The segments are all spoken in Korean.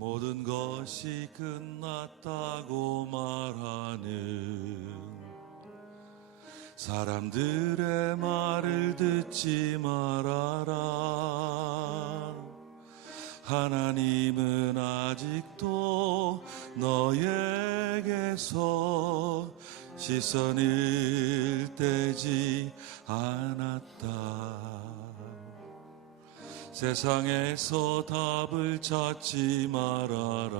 모든 것이 끝났다고 말하는 사람들의 말을 듣지 말아라. 하나님은 아직도 너에게서 시선을 떼지 않았다. 세상에서 답을 찾지 말아라.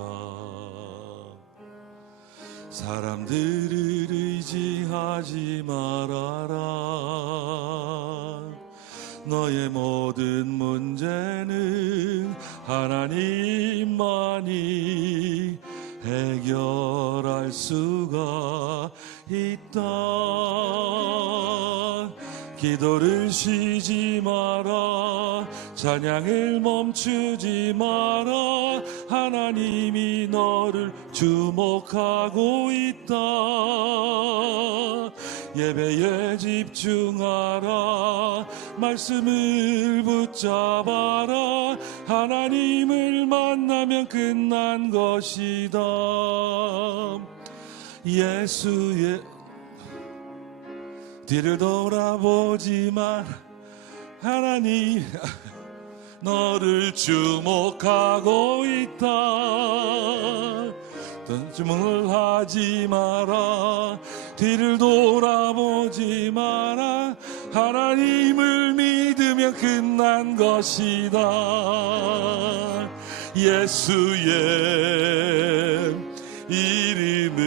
사람들을 의지하지 말아라. 너의 모든 문제는 하나님만이 해결할 수가 있다. 기도를 쉬지 마라. 찬양을 멈추지 마라. 하나님이 너를 주목하고 있다. 예배에 집중하라. 말씀을 붙잡아라. 하나님을 만나면 끝난 것이다. 예수의 뒤를 돌아보지 마 하나님 너를 주목하고 있다. 던짐을 하지 마라. 뒤를 돌아보지 마라. 하나님을 믿으면 끝난 것이다. 예수의 이름은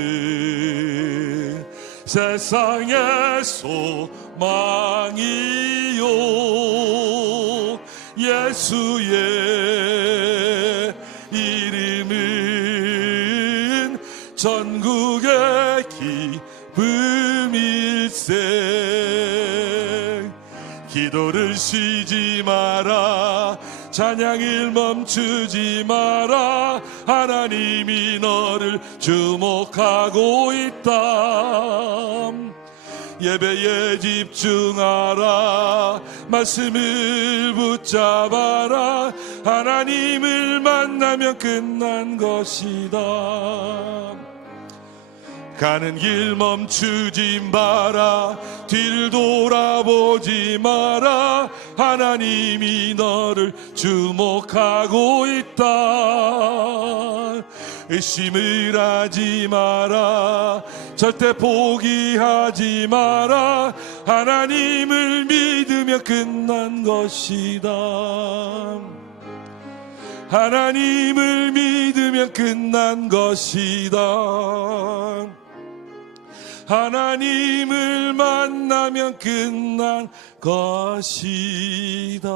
세상의 소망이요 예수의 이름은 전국의 기쁨일세. 기도를 쉬지 마라 찬양을 멈추지 마라. 하나님이 너를 주목하고 있다 예배에 집중하라. 말씀을 붙잡아라. 하나님을 만나면 끝난 것이다. 가는 길 멈추지 마라. 뒤를 돌아보지 마라. 하나님이 너를 주목하고 있다 의심을 하지 마라 절대 포기하지 마라 하나님을 믿으면 끝난 것이다 하나님을 믿으면 끝난 것이다. 하나님을 만나면 끝난 것이다.